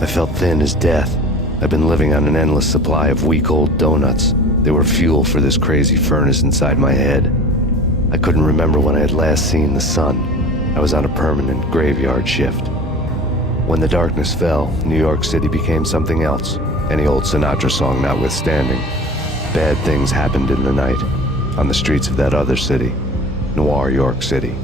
I felt thin as death. I'd been living on an endless supply of week-old donuts. They were fuel for this crazy furnace inside my head. I couldn't remember when I had last seen the sun. I was on a permanent graveyard shift. When the darkness fell, New York City became something else, any old Sinatra song notwithstanding. Bad things happened in the night, on the streets of that other city, Noir York City.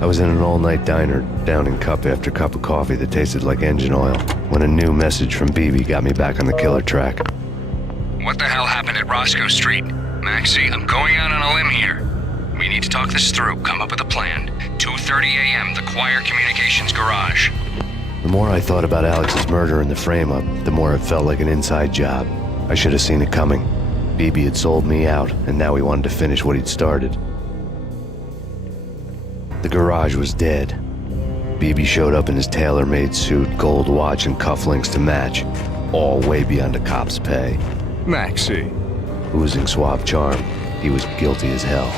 I was in an all-night diner, downing cup after cup of coffee that tasted like engine oil, when a new message from BB got me back on the killer track. What the hell happened at Roscoe Street? Maxie, I'm going out on a limb here. We need to talk this through, come up with a plan. 2:30 a.m., the Choir Communications Garage. The more I thought about Alex's murder and the frame-up, the more it felt like an inside job. I should have seen it coming. BB had sold me out, and now he wanted to finish what he'd started. The garage was dead. BB showed up in his tailor-made suit, gold watch, and cufflinks to match, all way beyond a cop's pay. Maxie. Oozing suave charm, he was guilty as hell.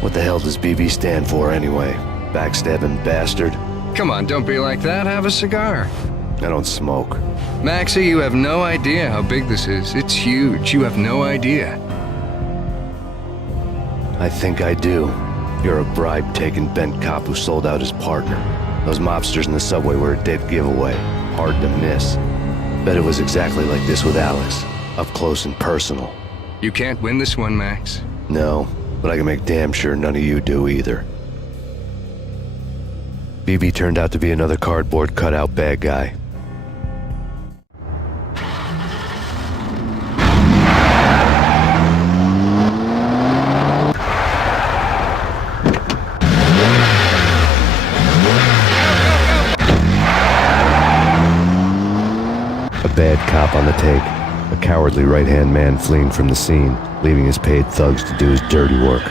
What the hell does BB stand for anyway? Backstabbing bastard? Come on, don't be like that. Have a cigar. I don't smoke. Maxie, you have no idea how big this is. It's huge. You have no idea. I think I do. You're a bribe-taking bent cop who sold out his partner. Those mobsters in the subway were a dead giveaway. Hard to miss. Bet it was exactly like this with Alex. Up close and personal. You can't win this one, Max. No, but I can make damn sure none of you do either. BB turned out to be another cardboard cutout bad guy. A bad cop on the take. A cowardly right-hand man fleeing from the scene, leaving his paid thugs to do his dirty work.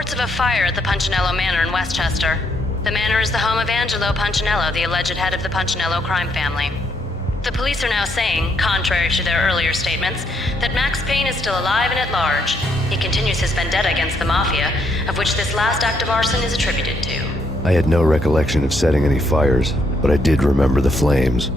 reports of a fire at the Punchinello Manor in Westchester. The manor is the home of Angelo Punchinello, the alleged head of the Punchinello crime family. The police are now saying, contrary to their earlier statements, that Max Payne is still alive and at large. He continues his vendetta against the Mafia, of which this last act of arson is attributed to. I had no recollection of setting any fires, but I did remember the flames.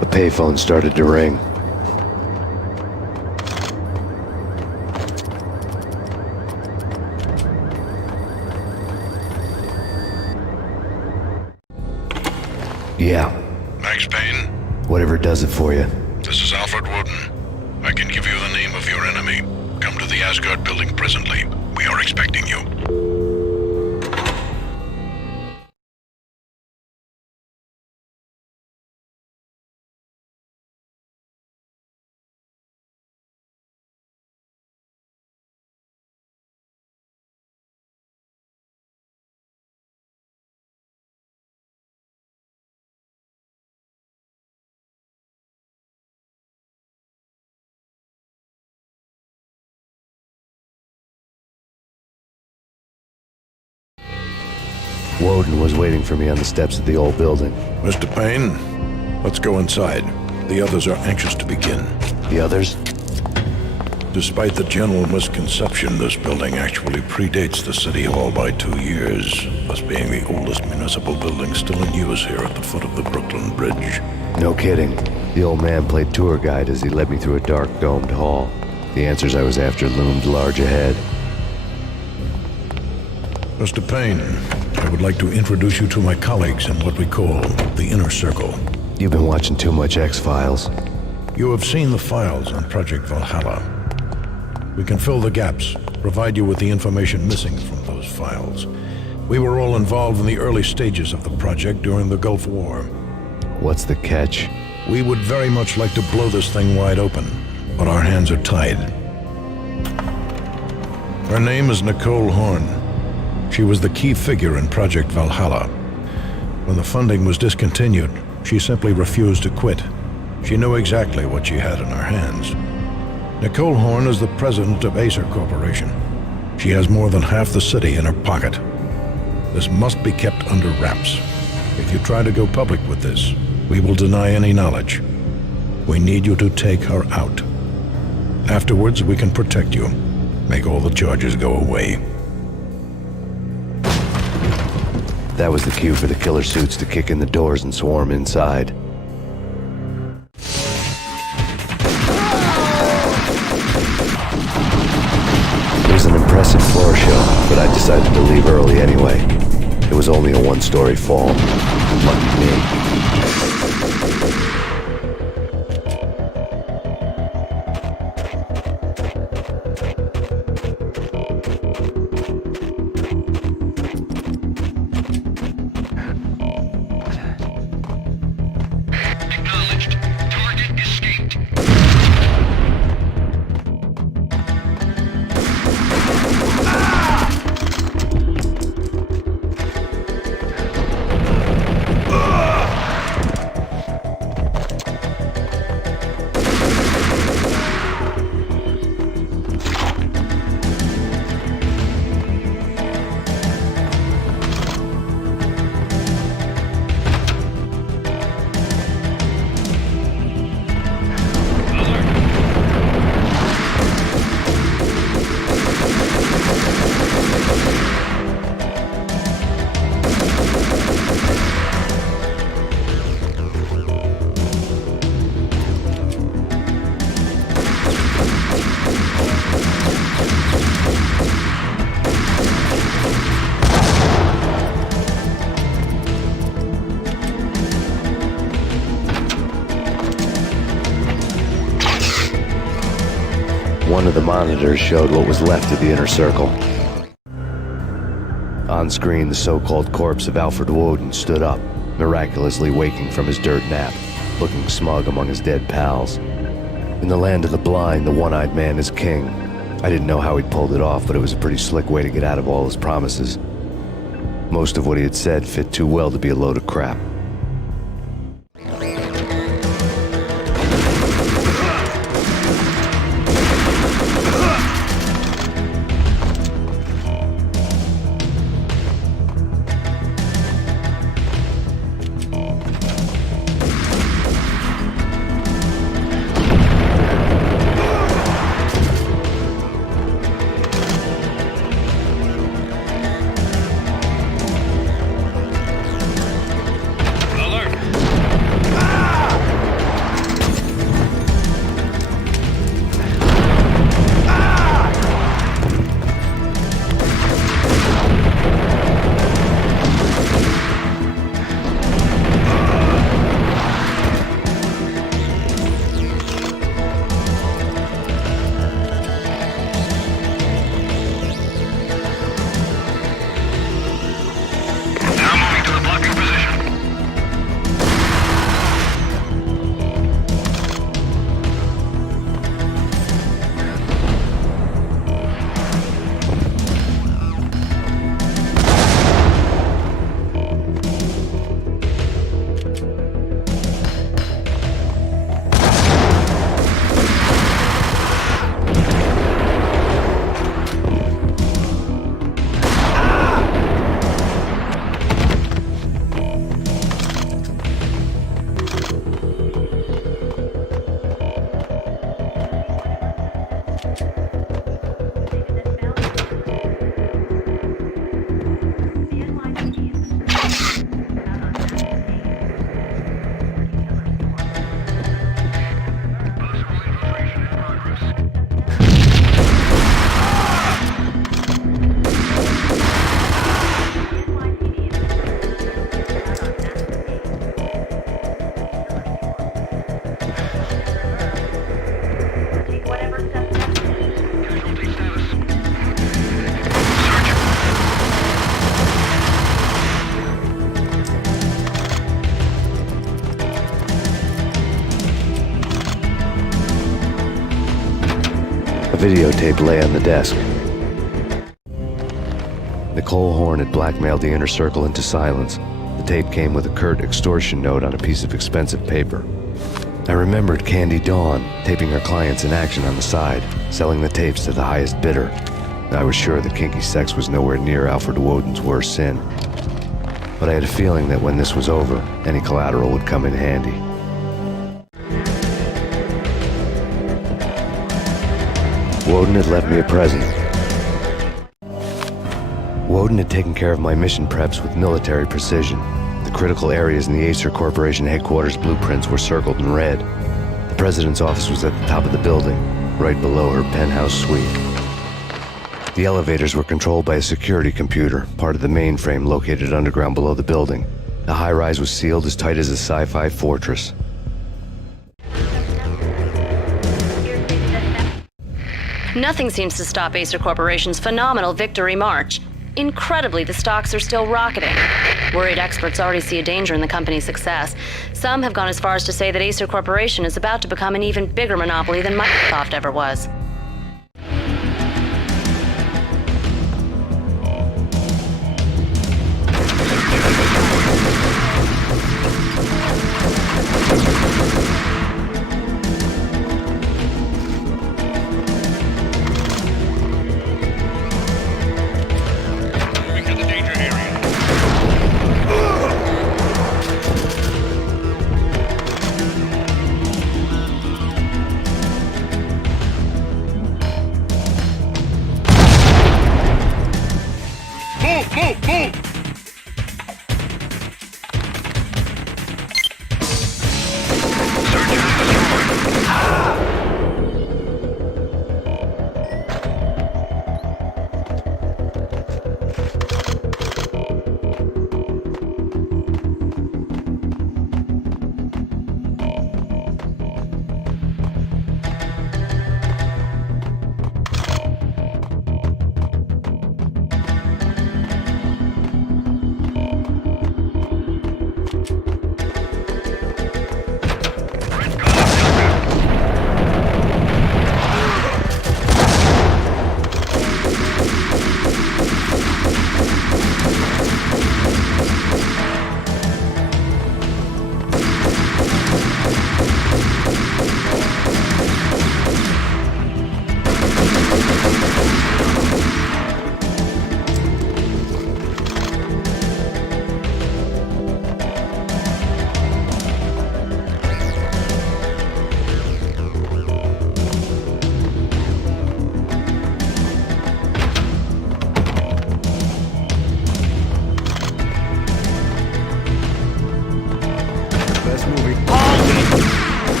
The payphone started to ring. Yeah. Max Payne, Whatever does it for you. this is Alfred Wooden. I can give you the name of your enemy. Come to the Asgard building presently. We are expecting you. Woden was waiting for me on the steps of the old building. Mr. Payne, let's go inside. The others are anxious to begin. The others? Despite the general misconception, this building actually predates the City Hall by 2 years, thus being the oldest municipal building still in use here at the foot of the Brooklyn Bridge. No kidding. The old man played tour guide as he led me through a dark domed hall. The answers I was after loomed large ahead. Mr. Payne, I would like to introduce you to my colleagues in what we call the Inner Circle. You've been watching too much X-Files. You have seen the files on Project Valhalla. We can fill the gaps, provide you with the information missing from those files. We were all involved in the early stages of the project during the Gulf War. What's the catch? We would very much like to blow this thing wide open, but our hands are tied. Her name is Nicole Horn. She was the key figure in Project Valhalla. When the funding was discontinued, she simply refused to quit. She knew exactly what she had in her hands. Nicole Horn is the president of Acer Corporation. She has more than half the city in her pocket. This must be kept under wraps. If you try to go public with this, we will deny any knowledge. We need you to take her out. Afterwards, we can protect you. Make all the charges go away. That was the cue for the killer suits to kick in the doors and swarm inside. It was an impressive floor show, but I decided to leave early anyway. It was only a one-story fall. Lucky me. Acknowledged. Target escaped. One of the monitors showed what was left of the inner circle. On screen, the so-called corpse of Alfred Woden stood up, miraculously waking from his dirt nap, looking smug among his dead pals. In the land of the blind, the one-eyed man is king. I didn't know how he'd pulled it off, but it was a pretty slick way to get out of all his promises. Most of what he had said fit too well to be a load of crap. videotape lay on the desk. Nicole Horn had blackmailed the inner circle into silence. The tape came with a curt extortion note on a piece of expensive paper. I remembered Candy Dawn taping her clients in action on the side, selling the tapes to the highest bidder. I was sure that kinky sex was nowhere near Alfred Woden's worst sin. But I had a feeling that when this was over, any collateral would come in handy. Woden had left me a present. Woden had taken care of my mission preps with military precision. The critical areas in the Acer Corporation headquarters blueprints were circled in red. The president's office was at the top of the building, right below her penthouse suite. The elevators were controlled by a security computer, part of the mainframe located underground below the building. The high-rise was sealed as tight as a sci-fi fortress. Nothing seems to stop Acer Corporation's phenomenal victory march. Incredibly, the stocks are still rocketing. Worried experts already see a danger in the company's success. Some have gone as far as to say that Acer Corporation is about to become an even bigger monopoly than Microsoft ever was.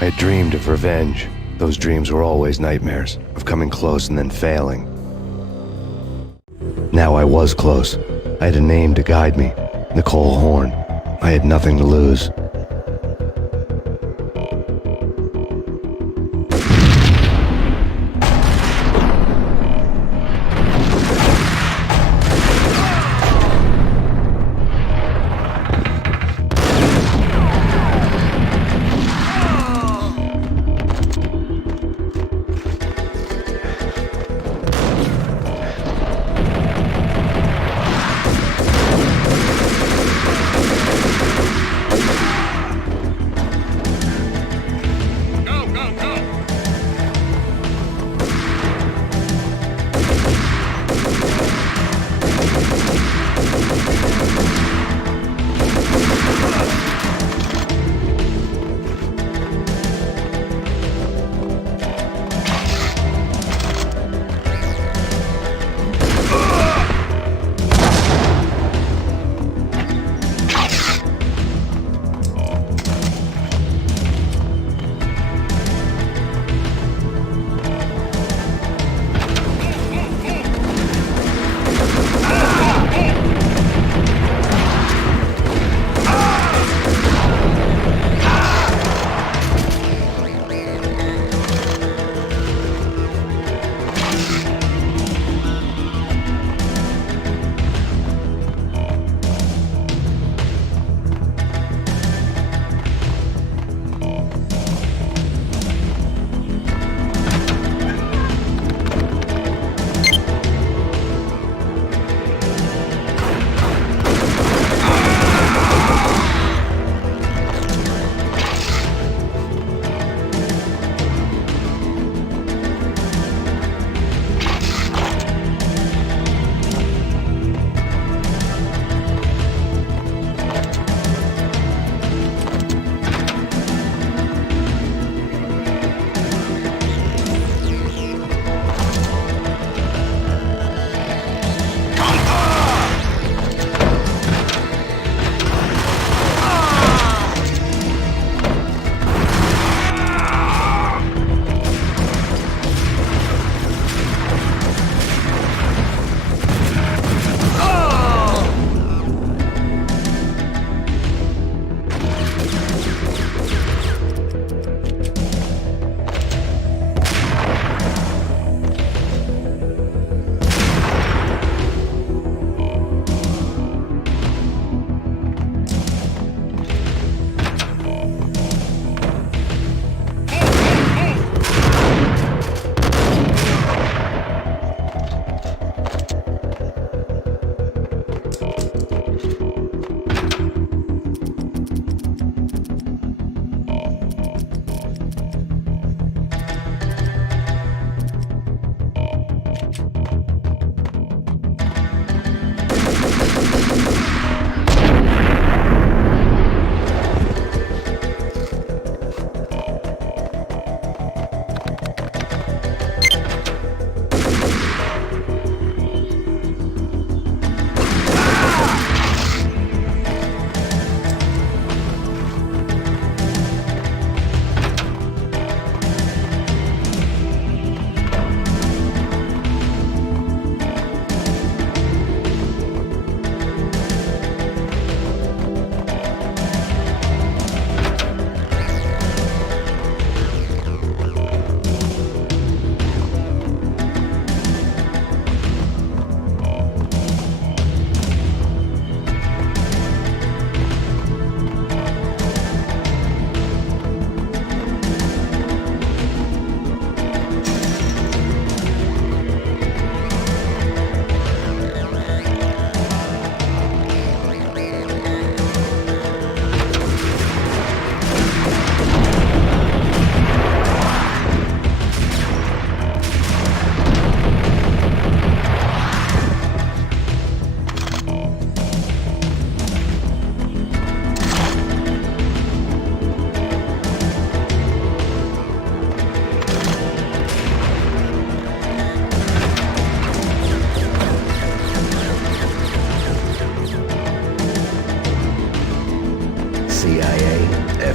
I had dreamed of revenge. Those dreams were always nightmares, of coming close and then failing. Now I was close. I had a name to guide me, Nicole Horn. I had nothing to lose.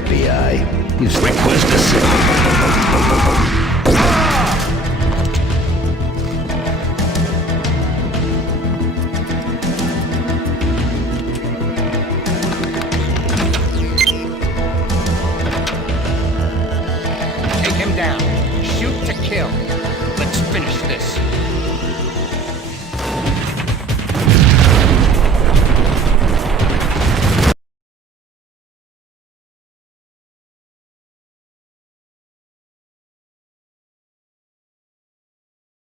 FBI. You request a